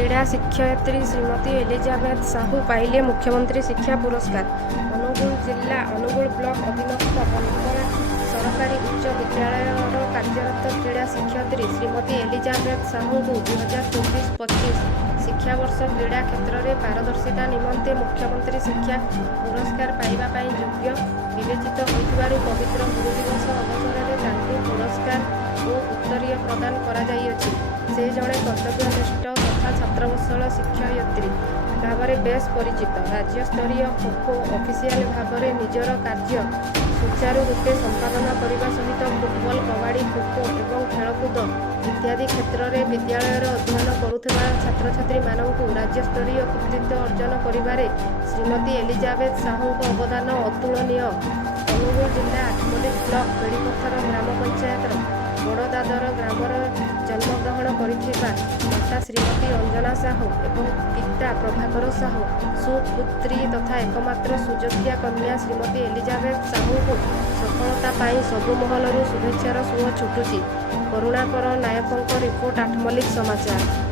क्रीड़ा शिक्षयित्री श्रीमती एलिजाबेथ साहू पाइले मुख्यमंत्री शिक्षा पुरस्कार। अनुगुल जिला अनुगुल ब्लॉक अधीनस्थ बंदरा सरकारी उच्च विद्यालयर कार्यरत क्रीड़ा शिक्षयित्री श्रीमती एलिजाबेथ साहू को 2024-25 शिक्षावर्ष क्रीड़ा क्षेत्र में पारदर्शिता निमंते मुख्यमंत्री शिक्षा पुरस्कार पाइबा पाई योग्य विवेचित होइथिबारु पवित्र गुरु दिवस अवसर में पुरस्कार और उत्तरीय प्रदान करा जाइअछि। से जड़े कर्तव्यनिष्ठ तथा छात्रवत्सल शिक्षयित्री भाव में बेस परिचित। राज्यस्तरीय खो ऑफिशियल भाव में निजर कार्य सुचारू रूपे संपादन करने सहित फुटबॉल कबाड़ी खो और खेलकूद इत्यादि क्षेत्र में विद्यालय अध्ययन करुवा छात्र छात्री मानू राज्यस्तरीय कृतित्व अर्जन करिबारे श्रीमती एलिजाबेथ साहू अवदान अतुलनीय। अनुगुल जिला आठमल्लिक ब्लॉक बेड़ीपत्थर ग्राम पंचायत बड़दादर ग्रामर जन्मग्रहण करिथिबा माता श्रीमती अंजना साहू एवं पिता प्रभाकर साहू सुपुत्री तथा एकमात्र सुयोग्या कन्या श्रीमती एलिजाबेथ साहू को सफलता पाई सबु महलरू शुभेच्छार सुह छुटुछि। करुणाकर नायकों रिपोर्ट आठमल्लिक समाचार।